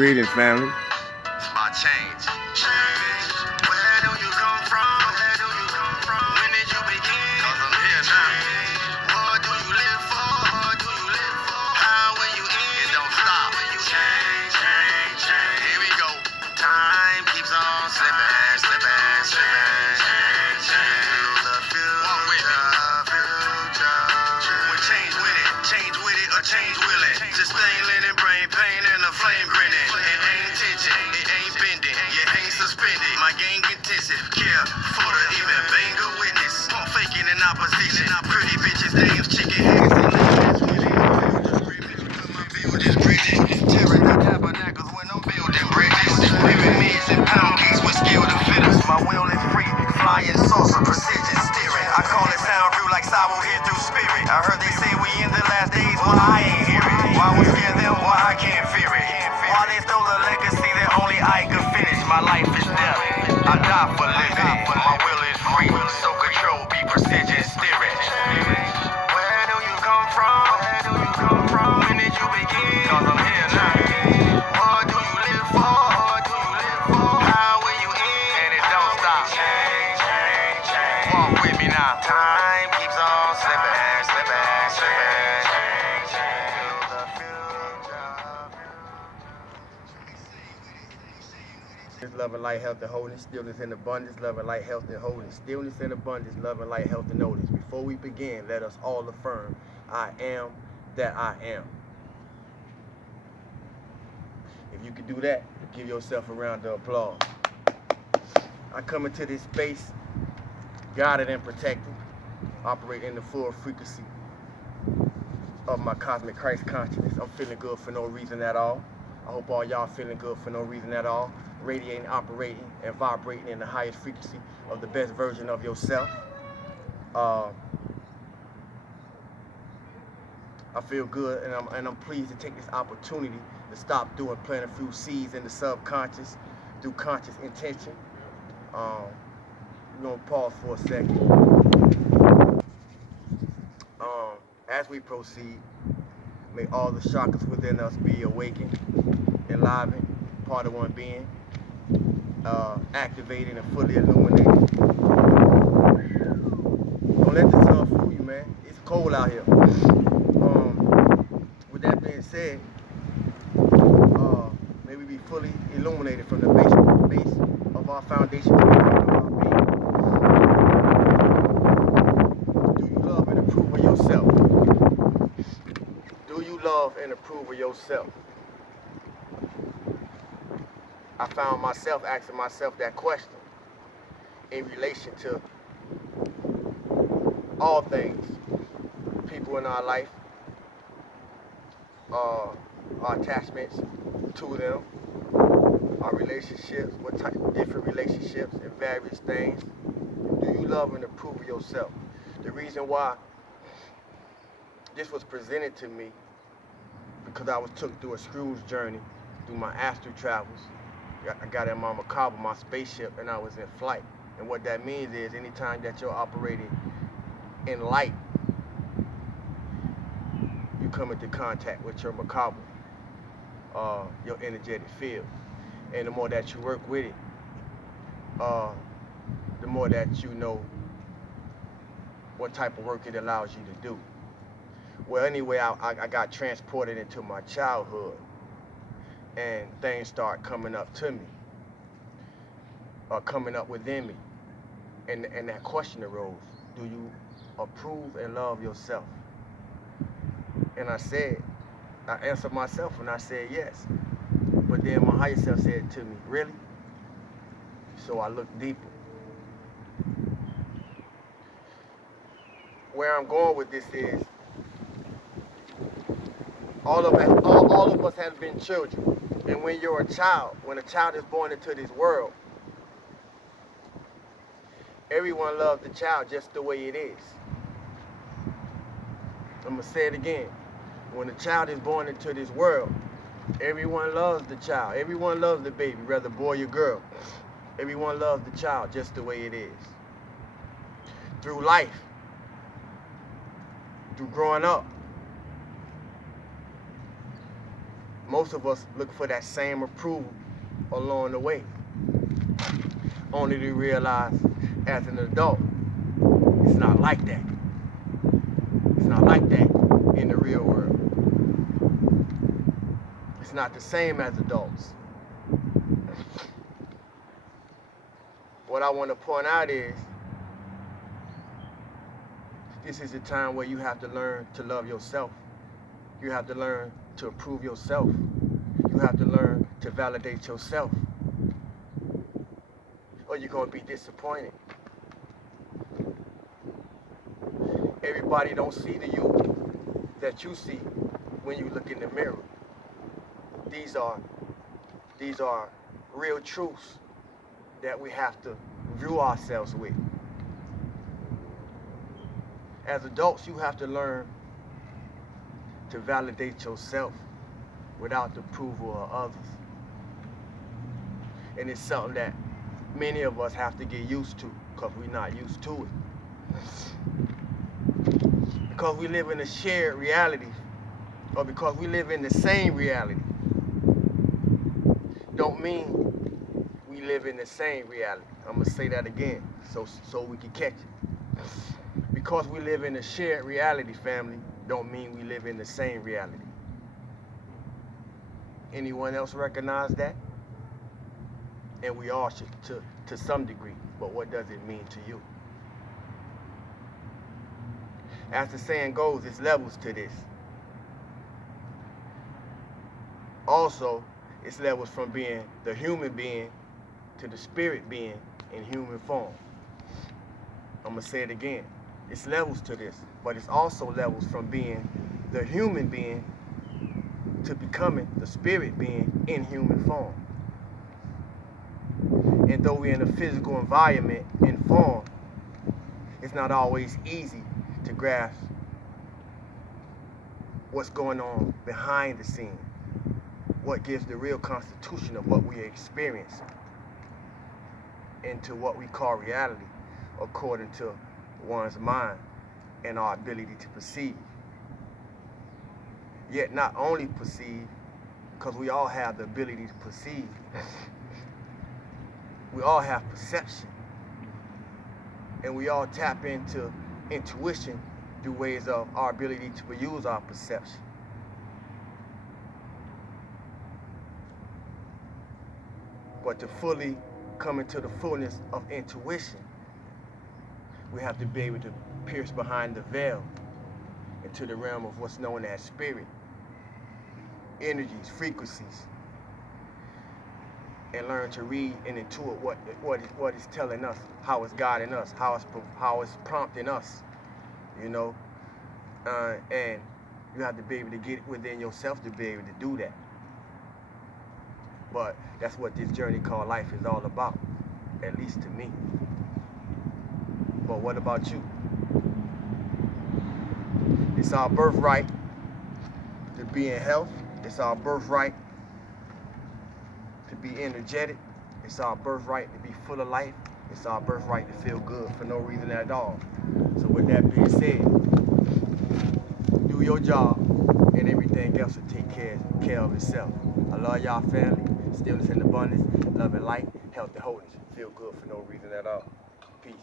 Greetings, family. It's about change. Change. Where do you come from? Where do you come from? When did you begin? 'Cause I'm here now. What do you live for? What do you live for? How will you end? It don't stop. Change, change, change. Here we go. Time keeps on slipping, slipping, slipping. Change, change. The future. Walk with me. When change with it, or change will it. Just staying linen, brain pain, and a flame grinning. It ain't tension, it ain't bending, you ain't suspended. My gang intensive, care for the even bang a witness. Pump faking in opposition. Pretty bitches, dames, chicken heads, and tearing the tabernacles when I'm building bridges. Pyramids and pound cakes with skill to fit us. My will is free, flying saucer, precision steering. I call it sound through like Sabo here through spirit. I heard they say we in the last days, why I ain't hear it. Why we scare them, why I can't fear it. Why they stole a legacy that only I could finish. My life is death, I die for living. My will is free, so control be precision steering. Where do you come from? Where do you come from? When did you begin? 'Cause I'm here now. What do you live for? What do you live for? How will you end? And it don't stop. Change, change, change. Walk with me now. Time keeps on slipping, slipping, slipping. Change, change. The future. Love and light, health and wholeness, stillness and abundance, love and light, health and wholeness, stillness and abundance, love and light, health and wholeness. Before we begin, let us all affirm, I am that I am. If you can do that, give yourself a round of applause. I come into this space, guided and protected, operate in the full frequency of my cosmic Christ consciousness. I'm feeling good for no reason at all. I hope all y'all feeling good for no reason at all. Radiating, operating, and vibrating in the highest frequency of the best version of yourself. I feel good, and I'm pleased to take this opportunity to stop doing planting a few seeds in the subconscious through conscious intention. We're gonna pause for a second. As we proceed, may all the chakras within us be awakened, enlivened, part of one being, activated and fully illuminated. Don't let the sun fool you, man. It's cold out here. With that being said, may we be fully illuminated from the base of our foundation. Do you love and approve of yourself? Do you love and approve of yourself? I found myself asking myself that question in relation to all things, people in our life, our attachments to them, our relationships, what type of different relationships and various things. Do you love and approve of yourself? The reason why this was presented to me, because I was took through a Scrooge journey, through my astral travels. I got in my macabre, my spaceship, and I was in flight. And what that means is anytime that you're operating in light, you come into contact with your macabre, your energetic field. And the more that you work with it, the more that you know what type of work it allows you to do. Well, anyway, I got transported into my childhood, and things start coming up to me, coming up within me, and that question arose: do you approve and love yourself? And I answered myself, and I said yes. But then my higher self said to me, really? So I looked deeper. Where I'm going with this is, all of us have been children. And when you're a child, when a child is born into this world, everyone loves the child just the way it is. I'm going to say it again. When a child is born into this world, everyone loves the child. Everyone loves the baby, whether boy or girl. Everyone loves the child just the way it is. Through life, through growing up, Most of us look for that same approval along the way, only to realize as an adult, it's not like that. It's not like that in the real world. It's not the same as adults. What I want to point out is, this is a time where you have to learn to love yourself. You have to learn to approve yourself. You have to learn to validate yourself, or you're going to be disappointed. Everybody don't see the you that you see when you look in the mirror. These are real truths that we have to view ourselves with. As adults, you have to learn to validate yourself without the approval of others. And it's something that many of us have to get used to, because we're not used to it. Because we live in a shared reality, or because we live in the same reality, don't mean we live in the same reality. I'm going to say that again so we can catch it. Because we live in a shared reality, family, don't mean we live in the same reality. Anyone else recognize that? And we all should to some degree, but what does it mean to you? As the saying goes, it's levels to this. Also, it's levels from being the human being to the spirit being in human form. I'm going to say it again. It's levels to this, but it's also levels from being the human being to becoming the spirit being in human form. And though we're in a physical environment in form, it's not always easy to grasp what's going on behind the scene, what gives the real constitution of what we experience into what we call reality, according to one's mind and our ability to perceive. Yet not only perceive, because we all have the ability to perceive, we all have perception, and we all tap into intuition through ways of our ability to use our perception. But to fully come into the fullness of intuition, we have to be able to pierce behind the veil into the realm of what's known as spirit, energies, frequencies, and learn to read and intuit what it's telling us, how it's guiding us, how it's prompting us, you know. And you have to be able to get it within yourself to be able to do that. But that's what this journey called life is all about, at least to me. But what about you? It's our birthright to be in health. It's our birthright to be energetic. It's our birthright to be full of life. It's our birthright to feel good for no reason at all. So with that being said, do your job and everything else will take care of itself. I love y'all, family. Stillness and abundance, love and light, health and wholeness. Feel good for no reason at all. Peace.